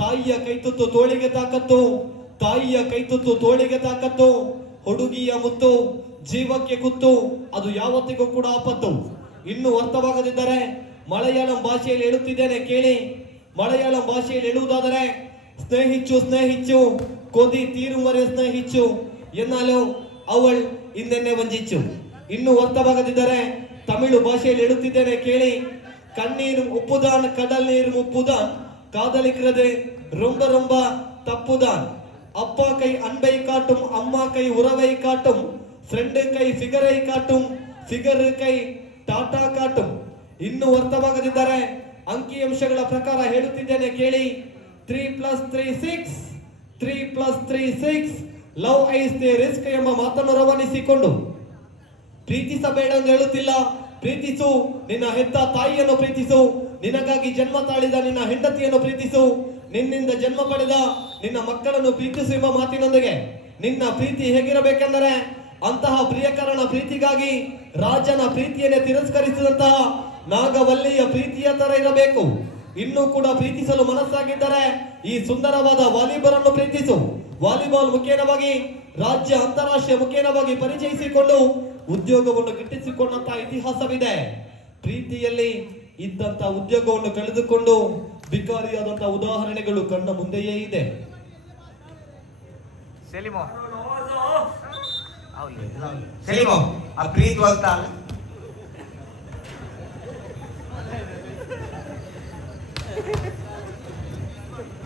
ತಾಯಿಯ ಕೈತುತ್ತು ತೋಳಿಗೆ ತಾಕತ್ತು, ತಾಯಿಯ ಕೈತುತ್ತು ತೋಳಿಗೆ ತಾಕತ್ತು, ಹುಡುಗಿಯ ಮುತ್ತು ಜೀವಕ್ಕೆ ಕುತ್ತು, ಅದು ಯಾವತ್ತಿಗೂ ಕೂಡ ಆಪತ್ತು. ಇನ್ನು ಅರ್ಥವಾಗದಿದ್ದರೆ ಮಲಯಾಳಂ ಭಾಷೆಯಲ್ಲಿ ಹೇಳುತ್ತಿದ್ದೇನೆ ಕೇಳಿ. ಮಲಯಾಳಂ ಭಾಷೆಯಲ್ಲಿ ಹೇಳುವುದಾದರೆ ಸ್ನೇಹಿಚ್ಚು ಸ್ನೇಹಿಚ್ಚು ಕೊದಿ ತೀರುವರೆ ಸ್ನೇಹಿಚ್ಚು ಎನ್ನಲು ಅವಳ್ ಇನ್ನೆನ್ನೆ ವಂಚಿಚ್ಚು. ಇನ್ನು ಅರ್ಥವಾಗದಿದ್ದರೆ ತಮಿಳು ಭಾಷೆಯಲ್ಲಿ ಹೇಳುತ್ತಿದ್ದೇನೆ ಕೇಳಿ. ಕಣ್ಣೀರು ಉಪ್ಪುದಾನ್ ಕಡಲ್ ನೀರು ಉಪ್ಪುದಾನ್ ಕಾದಲಿಕ್ರದೆ ರೊಂಬ ರೊಂಬ ತಪ್ಪುದಾನ್. ಅಪ್ಪ ಕೈ ಅನ್ಬೈ ಕಾಟುಂ ಅಮ್ಮ ಕೈ ಉರವೈ ಕಾಟುಂ ಫ್ರೆಂಡ್ ಕೈ ಫಿಗರೈ ಕಾಟುಂ ಫಿಗರ್ ಕೈ ಟಾಟಾ ಕಾಟುಂ. ಇನ್ನು ಅರ್ಥವಾಗದಿದ್ದರೆ ಅಂಕಿಅಂಶಗಳ ಪ್ರಕಾರ ಹೇಳುತ್ತಿದ್ದೇನೆ ಕೇಳಿ. 3+3 6, 3+3 6, ಲವ್ ಐಸ್ ದಿ ರಿಸ್ಕ್ ಎಂಬ ಮಾತನ್ನು ರವಾನಿಸಿಕೊಂಡು ಪ್ರೀತಿಸಬೇಡ ಎಂದು ಹೇಳುತ್ತಿಲ್ಲ. ಪ್ರೀತಿಸು, ನಿನ್ನ ಹೆತ್ತ ತಾಯಿಯನ್ನು ಪ್ರೀತಿಸು, ನಿನಗಾಗಿ ಜನ್ಮ ತಾಳಿದ ನಿನ್ನ ಹೆಂಡತಿಯನ್ನು ಪ್ರೀತಿಸು, ನಿನ್ನಿಂದ ಜನ್ಮ ಪಡೆದ ನಿನ್ನ ಮಕ್ಕಳನ್ನು ಪ್ರೀತಿಸು ಎಂಬ ಮಾತಿನೊಂದಿಗೆ ನಿನ್ನ ಪ್ರೀತಿ ಹೇಗಿರಬೇಕೆಂದರೆ ಅಂತಹ ಪ್ರಿಯಕರಣ ಪ್ರೀತಿಗಾಗಿ ರಾಜನ ಪ್ರೀತಿಯನ್ನೇ ತಿರಸ್ಕರಿಸಿದಂತಹ ನಾಗವಲ್ಲಿಯ ಪ್ರೀತಿಯ ತರ ಇರಬೇಕು. ಇನ್ನೂ ಕೂಡ ಪ್ರೀತಿಸಲು ಮನಸ್ಸಾಗಿದ್ದರೆ ಈ ಸುಂದರವಾದ ವಾಲಿಬಾಲ್ ಅನ್ನು ಪ್ರೀತಿಸು. ವಾಲಿಬಾಲ್ ಮುಖೇನವಾಗಿ ರಾಜ್ಯ ಅಂತಾರಾಷ್ಟ್ರೀಯ ಮುಖೇನವಾಗಿ ಪರಿಚಯಿಸಿಕೊಂಡು ಉದ್ಯೋಗವನ್ನು ಗಿಟ್ಟಿಸಿಕೊಂಡಂತಹ ಇತಿಹಾಸವಿದೆ. ಪ್ರೀತಿಯಲ್ಲಿ ಇದ್ದಂತಹ ಉದ್ಯೋಗವನ್ನು ಕಳೆದುಕೊಂಡು ಬಿಕಾರಿಯಾದಂತಹ ಉದಾಹರಣೆಗಳು ಕಣ್ಣ ಮುಂದೆಯೇ ಇದೆ.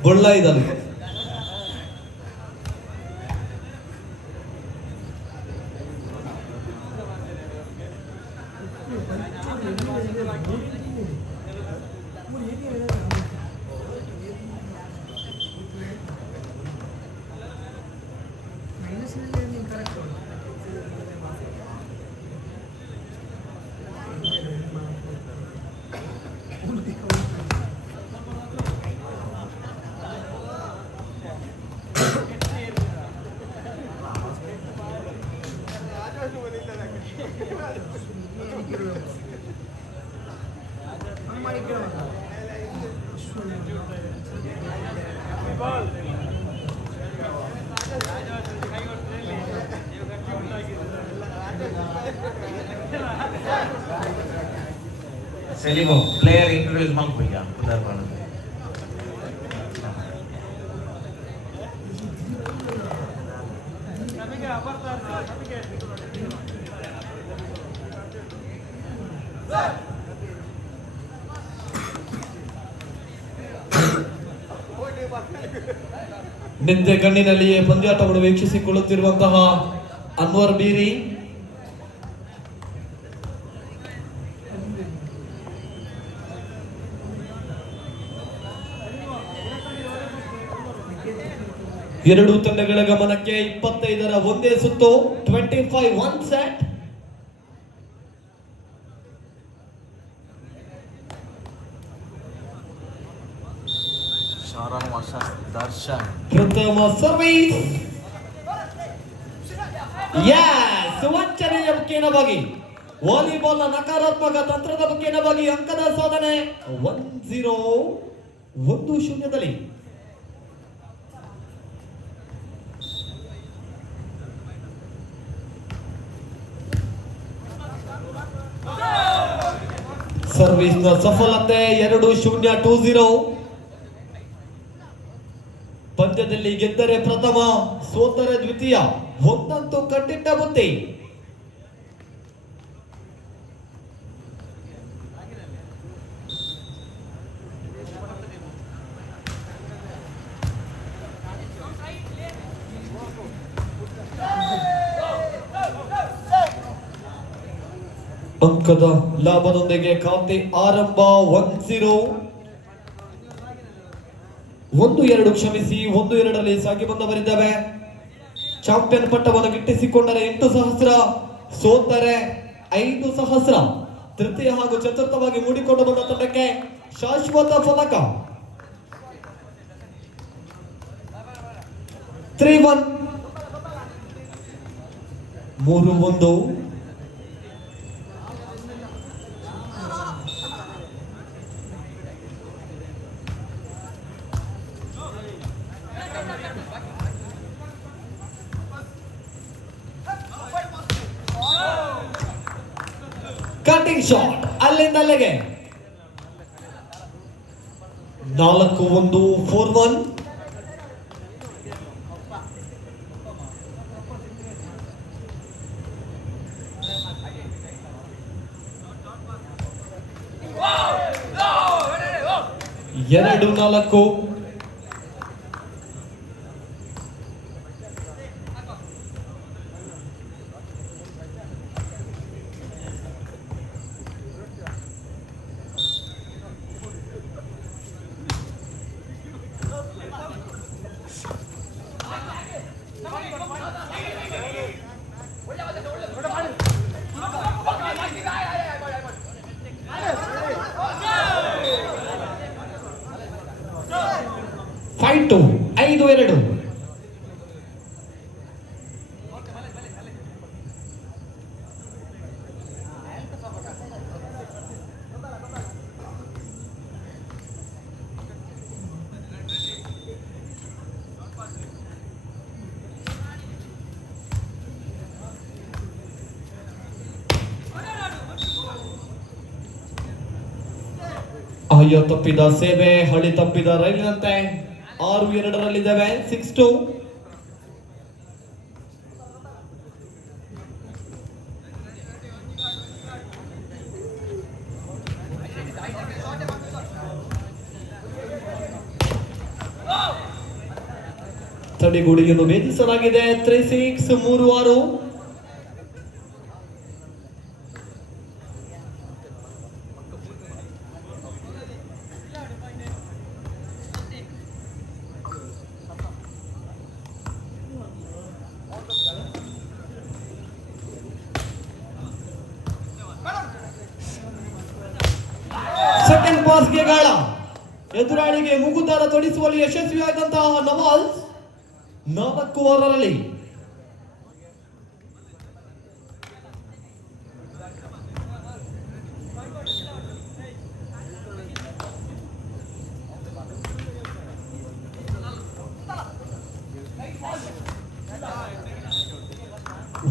ಬೊಳ್ಳ ಇದಲ್ಲ ಸೆಲಿಮೋ ಪ್ಲೇಯರ್ ಇಂಟ್ರೊಡ್ಯೂಸ್ ಮಾಡ್ಕೊಳ್ಳಿ ಉದಾಹರಣೆ. ನಿದ್ದೆ ಕಣ್ಣಿನಲ್ಲಿಯೇ ಪಂದ್ಯಾಟವನ್ನು ವೀಕ್ಷಿಸಿಕೊಳ್ಳುತ್ತಿರುವಂತಹ ಅನ್ವರ್ ಬೀರಿ ಎರಡು ತಂಡಗಳ ಗಮನಕ್ಕೆ 25ರ ಒಂದೇ ಸುತ್ತು 25 1 ಸೆಟ್. ಪ್ರಥಮ ಸರ್ವಿಸ್ ವಂಚನೆಯ ಮುಖೇನವಾಗಿ ವಾಲಿಬಾಲ್ ನಕಾರಾತ್ಮಕ ತಂತ್ರದ ಮುಖೇನವಾಗಿ ಅಂಕದ ಸಾಧನೆ 1-0 ಸರ್ವಿಸ್ ನ ಸಫಲತೆ 2-0 ಪಂದ್ಯದಲ್ಲಿ ಗೆದ್ದರೆ ಪ್ರಥಮ, ಸೋತರೆ ದ್ವಿತೀಯ. ಒಂದಂತೂ ಕಟ್ಟಿಟ್ಟ ಬುತ್ತಿ. ಅಂಕದ ಲಾಭದೊಂದಿಗೆ ಖಾತೆ ಆರಂಭ 1-0. 1-2 ಕ್ಷಮಿಸಿ 1-2ರಲ್ಲಿ ಸಾಗಿ ಬಂದವರಿದ್ದಾವೆ. ಚಾಂಪಿಯನ್ ಪಟ್ಟವನ್ನು ಗಿಟ್ಟಿಸಿಕೊಂಡರೆ 8,000, ಸೋತರೆ 5,000. ತೃತೀಯ ಹಾಗೂ ಚತುರ್ಥವಾಗಿ ಮೂಡಿಕೊಂಡು ಬಂದ ತಂಡಕ್ಕೆ ಶಾಶ್ವತ ಫಲಕ. 3-1 3-1. ಕ್ಲೀನ್ ಶಾಟ್ ಅಲ್ಲಿಂದ ಅಲ್ಲಿಗೆ 4-1 4-1. ಎರಡು 4. ಫೈಟ್ 5-2. ಅಯ್ಯೋ ತಪ್ಪಿದ ಸೇವೆ, ಹಳಿ ತಪ್ಪಿದ ರೈಲಿನಂತೆ. 6-2 6-2. ತಡೆಗುಡಿಯನ್ನು ಭೇದಿಸಲಾಗಿದೆ. 3-6 3-6. ಸೆಕೆಂಡ್ ಪಾಸ್ಗೆ ಗಾಳ. ಎದುರಾಳಿಗೆ ಮುಗುದಾರ ತೊಡಿಸುವಲ್ಲಿ ಯಶಸ್ವಿಯಾದಂತಹ ನವಾಜ್ 4 ಓವರಲ್ಲಿ.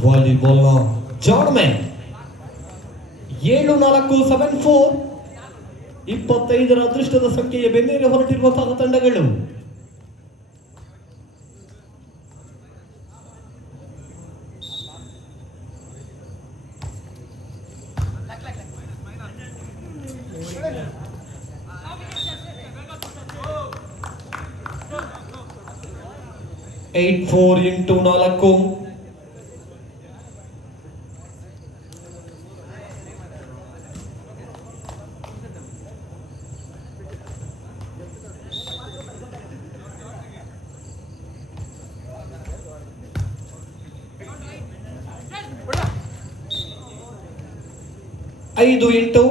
ವಾಲಿಬಾಲ್ನ ಜಾಣ್ಮೆ. 7-4 7-4. 25ರ ಅದೃಷ್ಟದ ಸಂಖ್ಯೆಯ ಬೆನ್ನೇರಿ ಹೊರಟಿರುವಂತಹ ತಂಡಗಳು. ಏಟ್ 4-4. 5-8.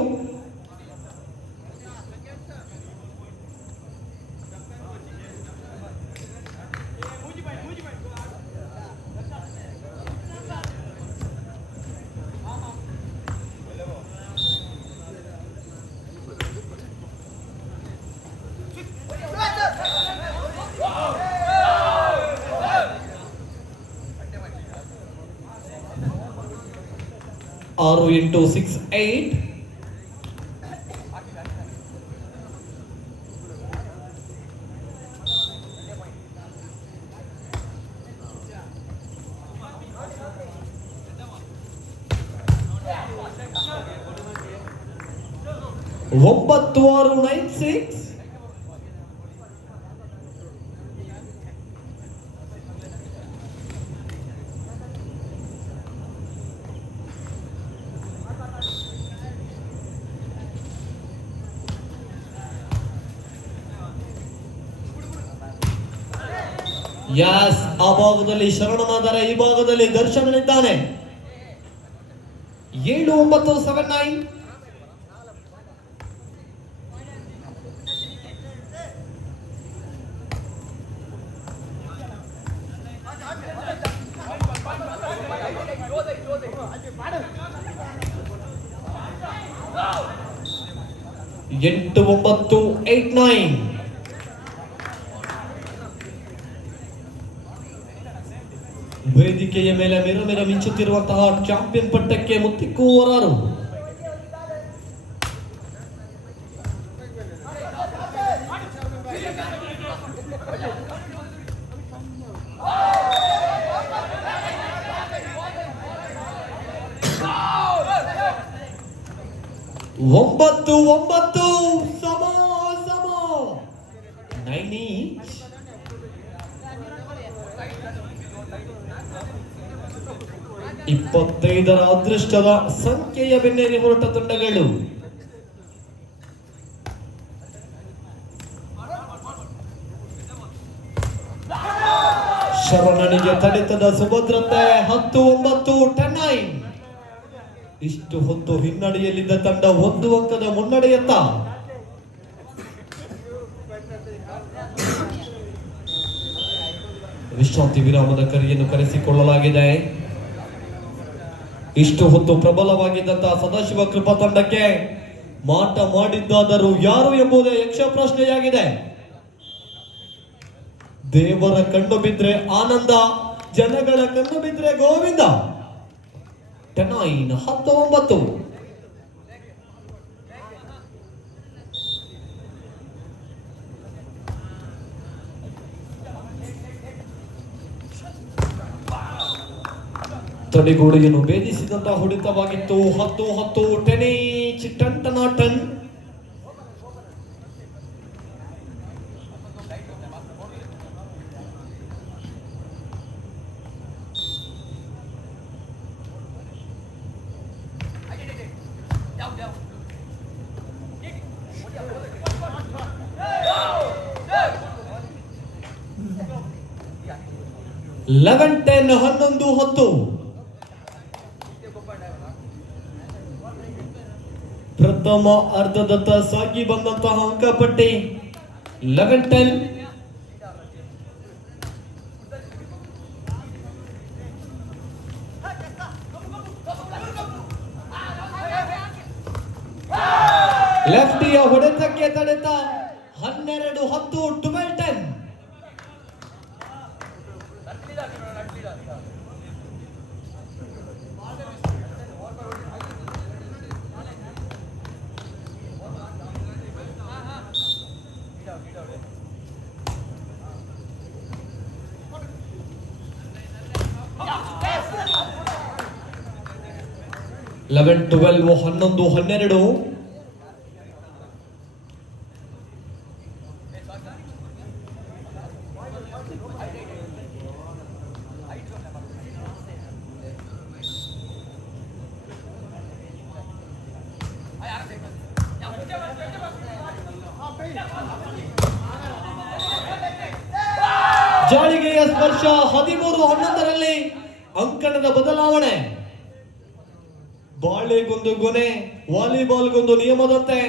ಆರು 8 6-8. ಒಂಬತ್ತು 6 9-6. ಯಾಸ್ ಆ ಭಾಗದಲ್ಲಿ ಶರಣನಾದರೆ ಈ ಭಾಗದಲ್ಲಿ ದರ್ಶನನಿದ್ದಾನೆ. 7-9 7-9. ಎಂಟು 9 8-9. ವೇದಿಕೆಯ ಮೇಲೆ ಮಿರಮಿರ ಮಿಂಚುತ್ತಿರುವಂತಹ ಚಾಂಪಿಯನ್ ಪಟ್ಟಕ್ಕೆ ಮುತ್ತಿಕ್ಕುವರಾರು ಒಂಬತ್ತು ಒಂಬತ್ತು ಸಮ ಸಮ 9 each. ಇಪ್ಪತ್ತೈದರ ಅದೃಷ್ಟದ ಸಂಖ್ಯೆಯ ಬೆನ್ನೇರಿ ಹೊರಟ ತಂಡಗಳು. ಶರಣನಿಗೆ ತಡೆತದ ಸುಭದ್ರತೆ 10-9 10-9. ಇಷ್ಟು ಹೊತ್ತು ಹಿನ್ನಡೆಯಲ್ಲಿದ್ದ ತಂಡ 1 ಅಂಕದ ಮುನ್ನಡೆಯತ್ತ. ವಿಶ್ರಾಂತಿ ವಿರಾಮದ ಕರೆಯನ್ನು ಕರೆಸಿಕೊಳ್ಳಲಾಗಿದೆ. ಇಷ್ಟು ಹೊತ್ತು ಪ್ರಬಲವಾಗಿದ್ದಂತಹ ಸದಾಶಿವ ಕೃಪಾ ತಂಡಕ್ಕೆ ಮಾಟ ಮಾಡಿದ್ದಾದರೂ ಯಾರು ಎಂಬುದೇ ಯಕ್ಷ ಪ್ರಶ್ನೆಯಾಗಿದೆ. ದೇವರ ಕಣ್ಣು ಬಿದ್ರೆ ಆನಂದ, ಜನಗಳ ಕಣ್ಣು ಬಿದ್ರೆ ಗೋವಿಂದ. 19 ತಡೆಗೋಡೆಯನ್ನು ಭೇದಿಸಿದಂತಹ ಹೊಡೆತವಾಗಿತ್ತು. 10-10 10 each. ಟನ್. ಲೆವೆನ್ 10 11-10. ಪ್ರಥಮ ಅರ್ಧದತ್ತ ಸಾಗಿ ಬಂದಂತಹ ಅಂಕಪಟ್ಟಿ 11-10. ಲೆಫ್ಟಿಯ ಹೊಡೆತಕ್ಕೆ ತಡೆತ 12-10 12-10. ಲೆವೆನ್ 12 11-12. ಜಾಳಿಗೆಯ ಸ್ಪರ್ಶ 13-11 ಅಂಕಣದ ಬದಲಾವಣೆ. ಬಾಳೆಗೊಂದು ಗೊನೆ, ವಾಲಿಬಾಲ್ಗೊಂದು ನಿಯಮದಂತೆ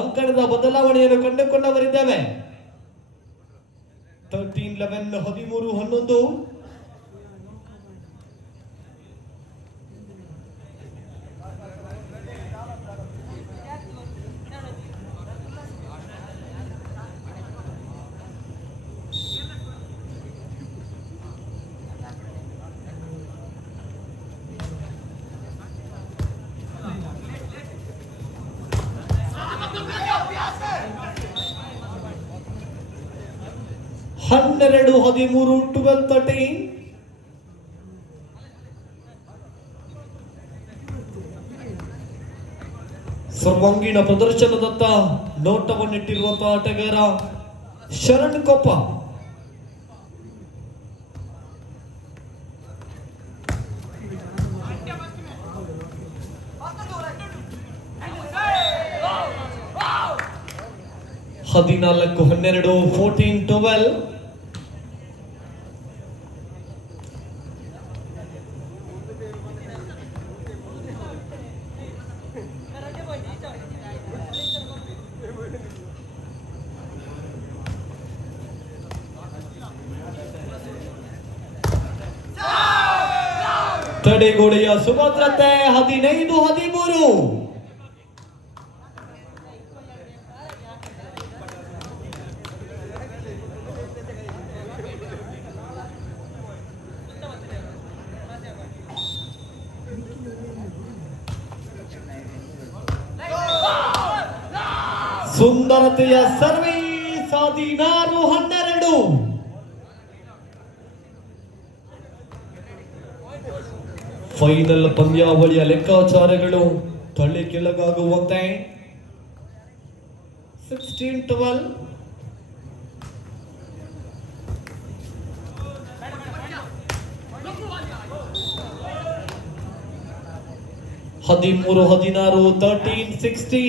ಅಂಕಣದ ಬದಲಾವಣೆಯನ್ನು ಕಂಡುಕೊಂಡವರಿದ್ದೇವೆ. 13-11 13-11. ಹನ್ನೆರಡು 13 12-13. ಸರ್ವಾಂಗೀಣ ಪ್ರದರ್ಶನದತ್ತ ನೋಟವನ್ನಿಟ್ಟಿರುವಂತಹ ಆಟಗಾರ ಶರಣ್ ಕೊಪ್ಪ. ಹದಿನಾಲ್ಕು 12 14-12. ತಡೆಗೋಡೆಯ ಸುಭದ್ರತೆ 15-13. ಸುಂದರತೆಯ ಸರ್ವೀಸ್ 16-12. ಫೈನಲ್ ಪಂದ್ಯಾವಳಿಯ ಲೆಕ್ಕಾಚಾರಗಳು ತಳ್ಳಿ ಕೆಳಗಾಗುವಂತೆ 16-12. ಹದಿಮೂರು 16, 13-16.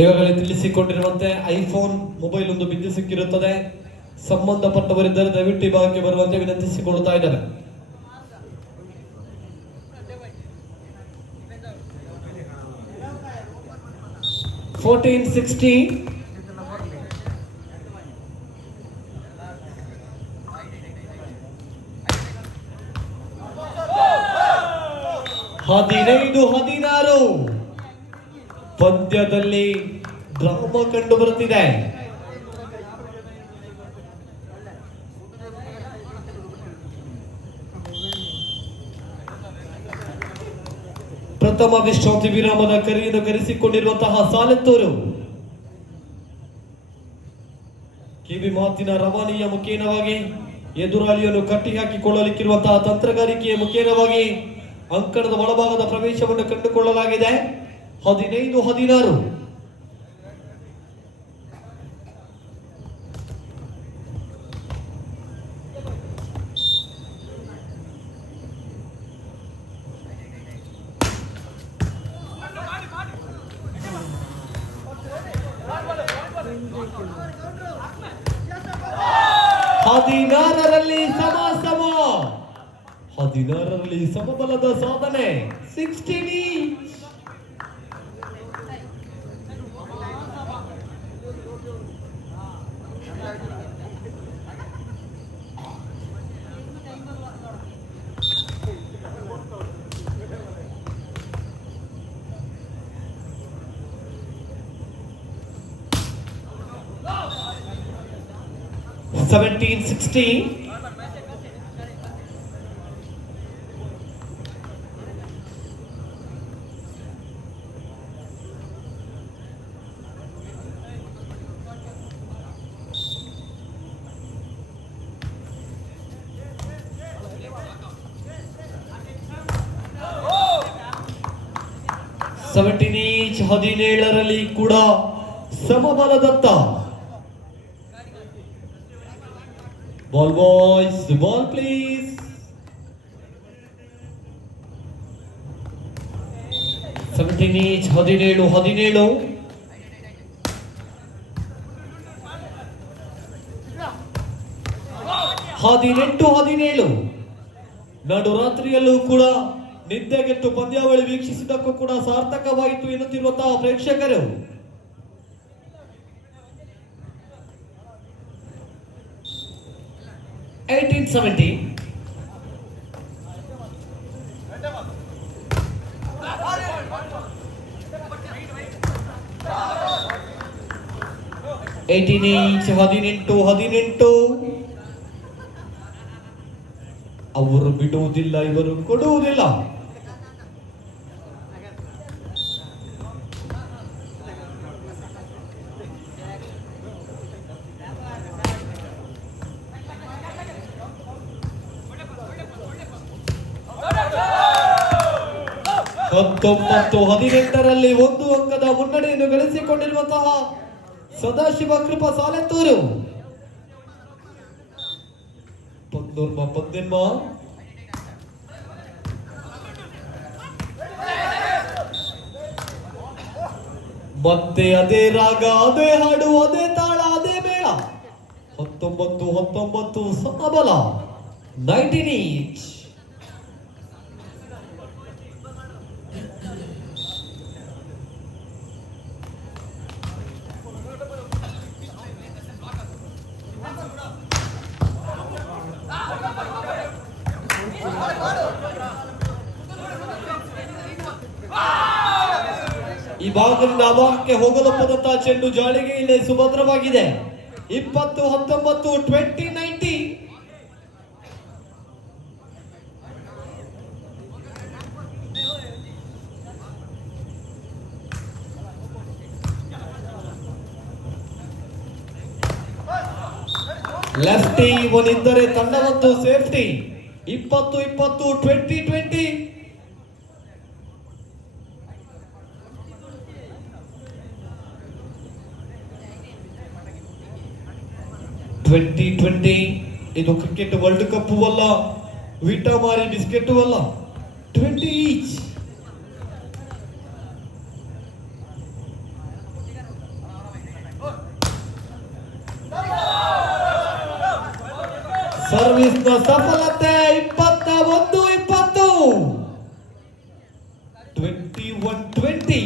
ಈಗಾಗಲೇ ತಿಳಿಸಿಕೊಂಡಿರುವಂತೆ ಐಫೋನ್ ಮೊಬೈಲ್ ಒಂದು ಬಿದ್ದು ಸಿಕ್ಕಿರುತ್ತದೆ. ಸಂಬಂಧಪಟ್ಟವರಿದ್ದರೆ ದಯವಿಟ್ಟು ಈ ಭಾಗಕ್ಕೆ ಬರುವಂತೆ ವಿನಂತಿಸಿಕೊಳ್ತಾ ಇದ್ದಾರೆ. Fourteen 16. ಹದಿನೈದು 16. ಪಂದ್ಯದಲ್ಲಿ ಡ್ರಾಮಾ ಕಂಡು ಬರುತ್ತಿದೆ. ಪ್ರಥಮ ವಿಶ್ರಾಂತಿ ವಿರಾಮದ ಕರೆಯನ್ನು ಕರೆಸಿಕೊಂಡಿರುವಂತಹ ಸಾಲೆತ್ತೂರು ಕಿವಿ ಮಾತಿನ ರವಾನೆಯ ಮುಖೇನವಾಗಿ ಎದುರಾಳಿಯನ್ನು ಕಟ್ಟಿ ಹಾಕಿಕೊಳ್ಳಲಿಕ್ಕಿರುವಂತಹ ತಂತ್ರಗಾರಿಕೆಯ ಮುಖೇನವಾಗಿ ಅಂಕಣದ ಒಳಭಾಗದ ಪ್ರವೇಶವನ್ನು ಕಂಡುಕೊಳ್ಳಲಾಗಿದೆ. 15-16. ಹದಿನಾರರಲ್ಲಿ ಸಮಬಲದ ಸಾಧನೆ. 16 each. Seventeen 16. each. 17ರಲ್ಲಿ ಕೂಡ ಸಮಬಲದತ್ತ. Ball boys, the ball please. each. 17. 18. ನಡುರಾತ್ರಿಯಲ್ಲೂ ಕೂಡ ನಿದ್ದೆಗೆಟ್ಟು ಪಂದ್ಯಾವಳಿ ವೀಕ್ಷಿಸಿದ್ದಕ್ಕೂ ಕೂಡ ಸಾರ್ಥಕವಾಯಿತು ಎನ್ನುತ್ತಿರುವಂತಹ ಪ್ರೇಕ್ಷಕರು. $18 $17. each. 18. ಅವರು ಬಿಡುವುದಿಲ್ಲ, ಇವರು ಕೊಡುವುದಿಲ್ಲ. ಹತ್ತೊಂಬತ್ತು 18ರಲ್ಲಿ ಒಂದು ಅಂಕದ ಮುನ್ನಡೆಯನ್ನು ಗಳಿಸಿಕೊಂಡಿರುವಂತಹ ಸದಾಶಿವ ಕೃಪಾ ಸಾಲೆತ್ತೂರು. ಪದ್ದೆಮ್ಮ ಮತ್ತೆ ಅದೇ ರಾಗ, ಅದೇ ಹಾಡು, ಅದೇ ತಾಳ, ಅದೇ ಮೇಳ. 19 ಸಮಬಲ. 19 each. ಈ ಭಾಗದಿಂದ ಆ ಭಾಗಕ್ಕೆ ಹೋಗಲಪ್ಪದಂತಹ ಚೆಂಡು ಜಾಳಿಗೆ ಇಲ್ಲಿ ಸುಭದ್ರವಾಗಿದೆ. 20-19 20-19. ಲೆಫ್ಟಿ ಇವನಿದ್ದರೆ ತಂಡವೊಂದು ಸೇಫ್ಟಿ. 20-20 20-20. ಇದು ಕ್ರಿಕೆಟ್ ವರ್ಲ್ಡ್ ಕಪ್ ಅಲ್ಲ, ವಿಟಾ ಮಾರಿ ಬಿಸ್ಕೆಟ್ ಅಲ್ಲ. 20 ಈಚ್. ಸರ್ವಿಸ್ ನ ಸಫಲತೆ. 21-20. 21-20.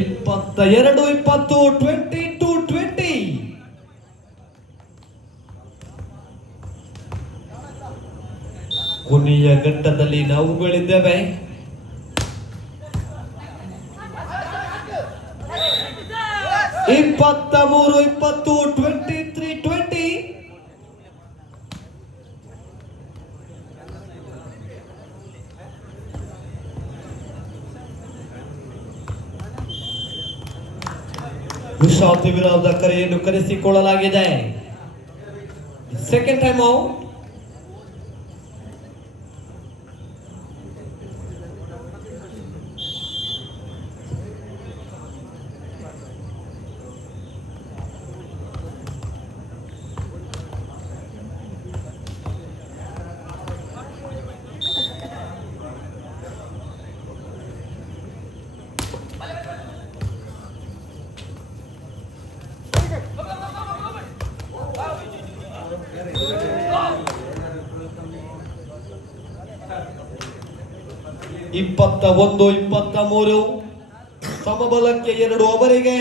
ಇಪ್ಪತ್ತೆರಡು 20 22-20. ಕೊನೆಯ ಘಟ್ಟದಲ್ಲಿ ನಾವುಗಳಿದ್ದೇವೆ. ಇಪ್ಪತ್ಮೂರು 20 23-20. ವಿಶ್ರಾಂತಿ ವಿರಾಮದ ಕರೆಯನ್ನು ಕರೆಸಿಕೊಳ್ಳಲಾಗಿದೆ. Second time out. ಇಪ್ಪತ್ತ 23. ಸಮಬಲಕ್ಕೆ 2 ಅವರಿಗೆ,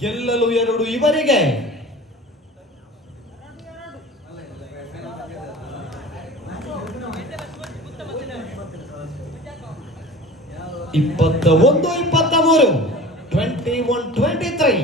ಗೆಲ್ಲಲು 2 ಇವರಿಗೆ. ಇಪ್ಪತ್ತ 23 21-23.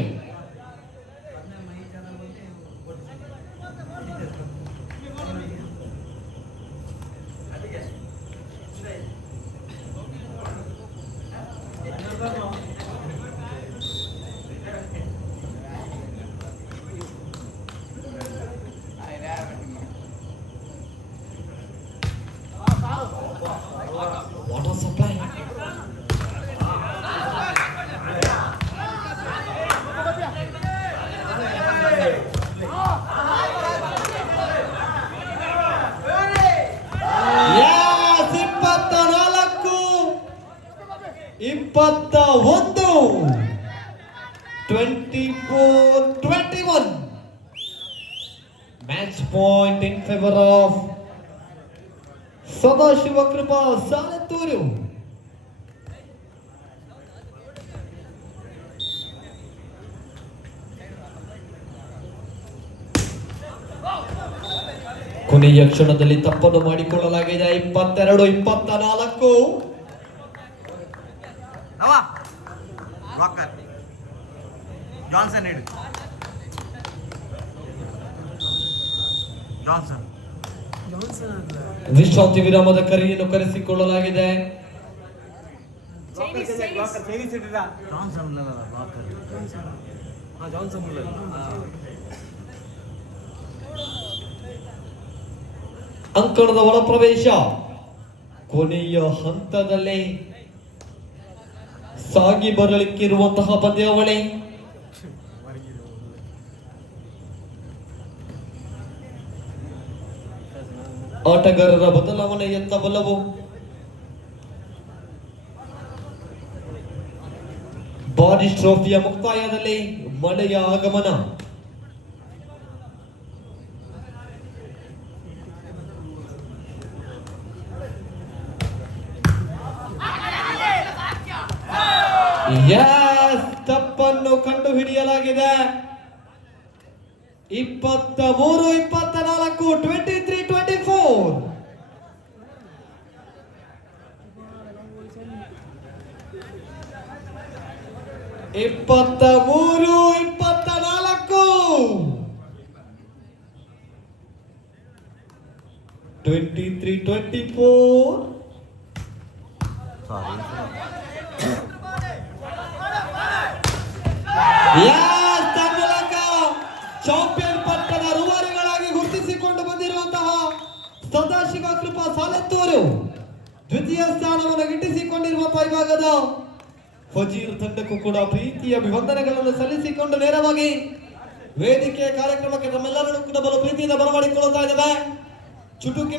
Water supply. Yes, 24 24-21. Match point in favor of Sadashiva ಕೃಪಾ ಸಾಲತ್ತೂರು. ಕೊನೆಯ ಕ್ಷಣದಲ್ಲಿ ತಪ್ಪನ್ನು ಮಾಡಿಕೊಳ್ಳಲಾಗಿದೆ. 22-24. ವಿಶ್ರಾಂತಿ ವಿರಾಮದ ಕರೆಯನ್ನು ಕರೆಸಿಕೊಳ್ಳಲಾಗಿದೆ. ಅಂಕಣದ ಒಳ ಪ್ರವೇಶ ಕೊನೆಯ ಹಂತದಲ್ಲಿ ಸಾಗಿ ಬರಲಿಕ್ಕಿರುವಂತಹ ಪಂದ್ಯಾವಳಿ. ಆಟಗಾರರ ಬದಲಾವಣೆ ಎತ್ತಬಲ್ಲವು. ಬಾರಿಶ್ ಟ್ರೋಫಿಯ ಮುಕ್ತಾಯದಲ್ಲಿ ಮಳೆಯ ಆಗಮನ. ತಪ್ಪನ್ನು ಕಂಡು ಹಿಡಿಯಲಾಗಿದೆ. 23-24 23-24. ಇಪ್ಪತ್ತಮೂರು 24 23-24. ಚಾಂಪಿಯನ್ ಪಟ್ಟದ ರೂವಾರಿಗಳಾಗಿ ಗುರುತಿಸಿಕೊಂಡು ಬಂದಿರುವಂತಹ ಸದಾಶಿವ ಕೃಪಾ ಸಾಲತ್ತೂರು ದ್ವಿತೀಯ ಸ್ಥಾನವನ್ನು ಗಿಟ್ಟಿಸಿಕೊಂಡಿರುವಂತಹ ವಿಭಾಗದ ಫಜೀರ್ ತಂಡಕ್ಕೂ ಕೂಡ ಪ್ರೀತಿಯ ಅಭಿವಂದನೆಗಳನ್ನು ಸಲ್ಲಿಸಿಕೊಂಡು ನೇರವಾಗಿ ವೇದಿಕೆಯ ಕಾರ್ಯಕ್ರಮಕ್ಕೆ ನಮ್ಮೆಲ್ಲರೂ ಕೂಡ ಬಲು ಪ್ರೀತಿಯಿಂದ ಬರಮಾಡಿಕೊಳ್ಳುತ್ತಾ ಇದ್ದೇವೆ. ಚುಟುಕಿ